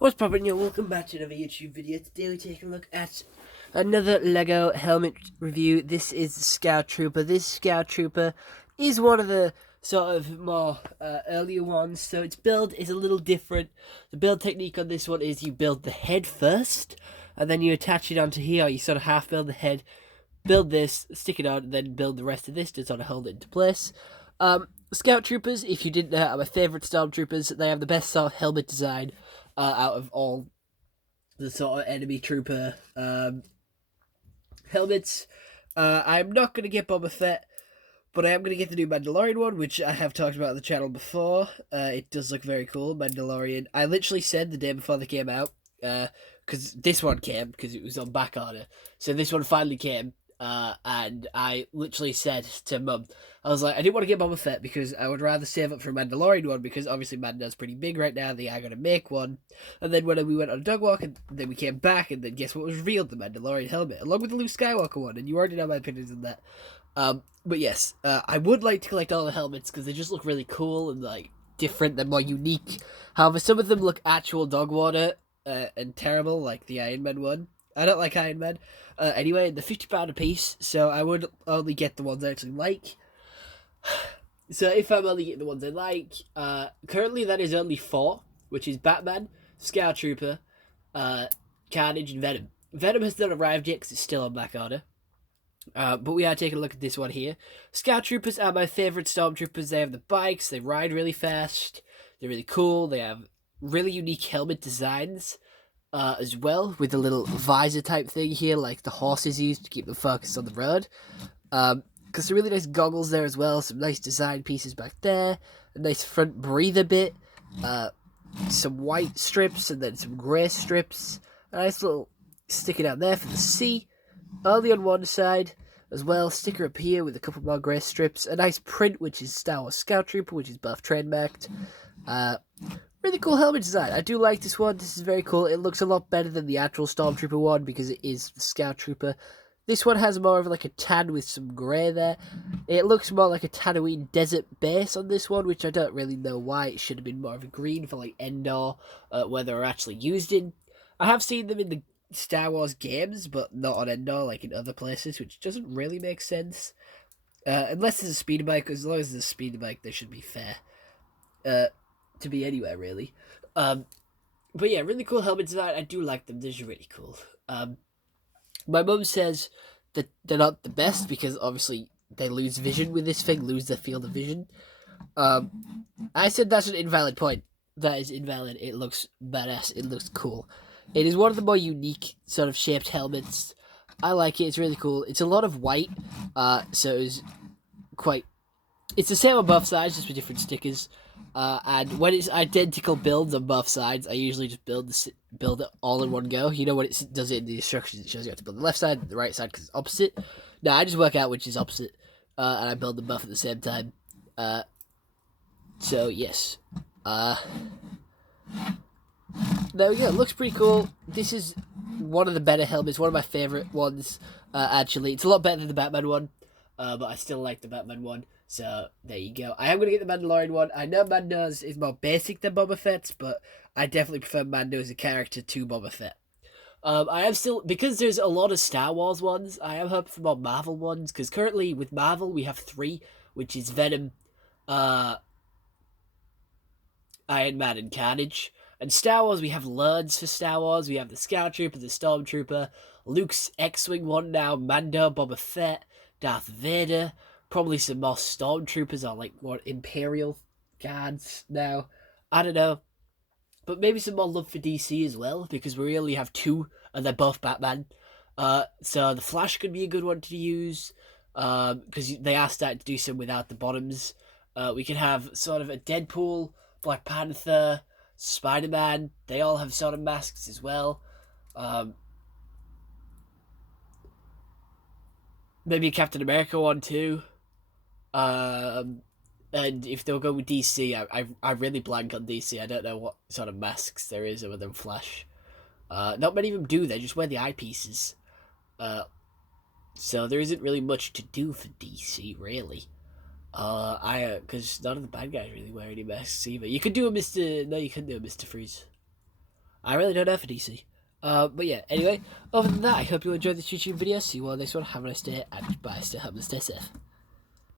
What's poppin', yo? Welcome back to another YouTube video. Today we're taking a look at another LEGO helmet review. This is the Scout Trooper. This Scout Trooper is one of the sort of more earlier ones, so its build is a little different. The build technique on this one is you build the head first, and then you attach it onto here. You sort of half build the head, build this, stick it on, and then build the rest of this to sort of hold it into place. Scout Troopers, if you didn't know, are my favourite Stormtroopers. They have the best sort of helmet design out of all the sort of enemy trooper helmets. I'm not going to get Boba Fett, but I am going to get the new Mandalorian one, which I have talked about on the channel before. It does look very cool, Mandalorian. I literally said the day before they came out, because this one came, because it was on back order. So this one finally came, and I literally said to Mum, I was like, I didn't want to get Boba Fett because I would rather save up for a Mandalorian one, because obviously Mando's pretty big right now. They are going to make one. And then when we went on a dog walk, and then we came back, and then guess what was revealed? The Mandalorian helmet, along with the Luke Skywalker one. And you already know my opinions on that. But yes, I would like to collect all the helmets because they just look really cool and like different. They're more unique. However, some of them look actual dog water and terrible, like the Iron Man one. I don't like Iron Man. Anyway, they're £50 a piece, so I would only get the ones I actually like. So if I'm only getting the ones I like, currently that is only 4, which is Batman, Scout Trooper, Carnage, and Venom. Venom has not arrived yet because it's still on back order. But we are taking a look at this one here. Scout Troopers are my favourite Stormtroopers. They have the bikes, they ride really fast, they're really cool, they have really unique helmet designs as well, with a little visor type thing here, like the horses use to keep them focused on the road. Because some really nice goggles there as well, some nice design pieces back there, a nice front breather bit, some white strips and then some grey strips, a nice little sticker down there for the C, only on one side as well, sticker up here with a couple more grey strips, a nice print which is Star Wars Scout Trooper, which is buff trademarked. Really cool helmet design. I do like this one. This is very cool. It looks a lot better than the actual Stormtrooper one because it is the Scout Trooper. This one has more of like a tan with some grey there. It looks more like a Tatooine desert base on this one, which I don't really know why. It should have been more of a green for like Endor, where they were actually used in. I have seen them in the Star Wars games, but not on Endor, like in other places, which doesn't really make sense. Unless there's a speeder bike, as long as there's a speeder bike, they should be fair. To be anywhere, really. But yeah, really cool helmet design. I do like them. They're just really cool. My mum says that they're not the best because obviously they lose vision with this thing, lose their field of vision. I said that's an invalid point. That is invalid. It looks badass. It looks cool. It is one of the more unique sort of shaped helmets. I like it. It's really cool. It's a lot of white, so it's quite... It's the same on both sides, just with different stickers. And when it's identical builds on both sides, I usually just build it all in one go. You know, when it does it in the instructions, it shows you how to build the left side and the right side because it's opposite. No, I just work out which is opposite, and I build them both at the same time. So, yes. There we go. It looks pretty cool. This is one of the better helmets, one of my favourite ones, actually. It's a lot better than the Batman one, but I still like the Batman one. So, there you go. I am going to get the Mandalorian one. I know Mando's is more basic than Boba Fett's, but I definitely prefer Mando as a character to Boba Fett. I am still, because there's a lot of Star Wars ones, I am hoping for more Marvel ones, because currently with Marvel we have 3, which is Venom, Iron Man, and Carnage. And Star Wars, we have loads for Star Wars. We have the Scout Trooper, the Stormtrooper, Luke's X-Wing one now, Mando, Boba Fett, Darth Vader, probably some more Stormtroopers or like more Imperial guards now. I don't know. But maybe some more love for DC as well, because we only have 2, and they're both Batman. So the Flash could be a good one to use, because they are starting to do some without the bottoms. We could have sort of a Deadpool, Black Panther, Spider-Man. They all have sort of masks as well. Maybe a Captain America one too. And if they'll go with DC, I really blank on DC. I don't know what sort of masks there is other than Flash. Not many of them do. They just wear the eyepieces. So there isn't really much to do for DC, really. Because none of the bad guys really wear any masks either. You could do a Mr. No, you couldn't do a Mr. Freeze. I really don't know for DC. But yeah, anyway, other than that, I hope you enjoyed this YouTube video. See you all next one. Have a nice day, and bye. Stay home and stay safe.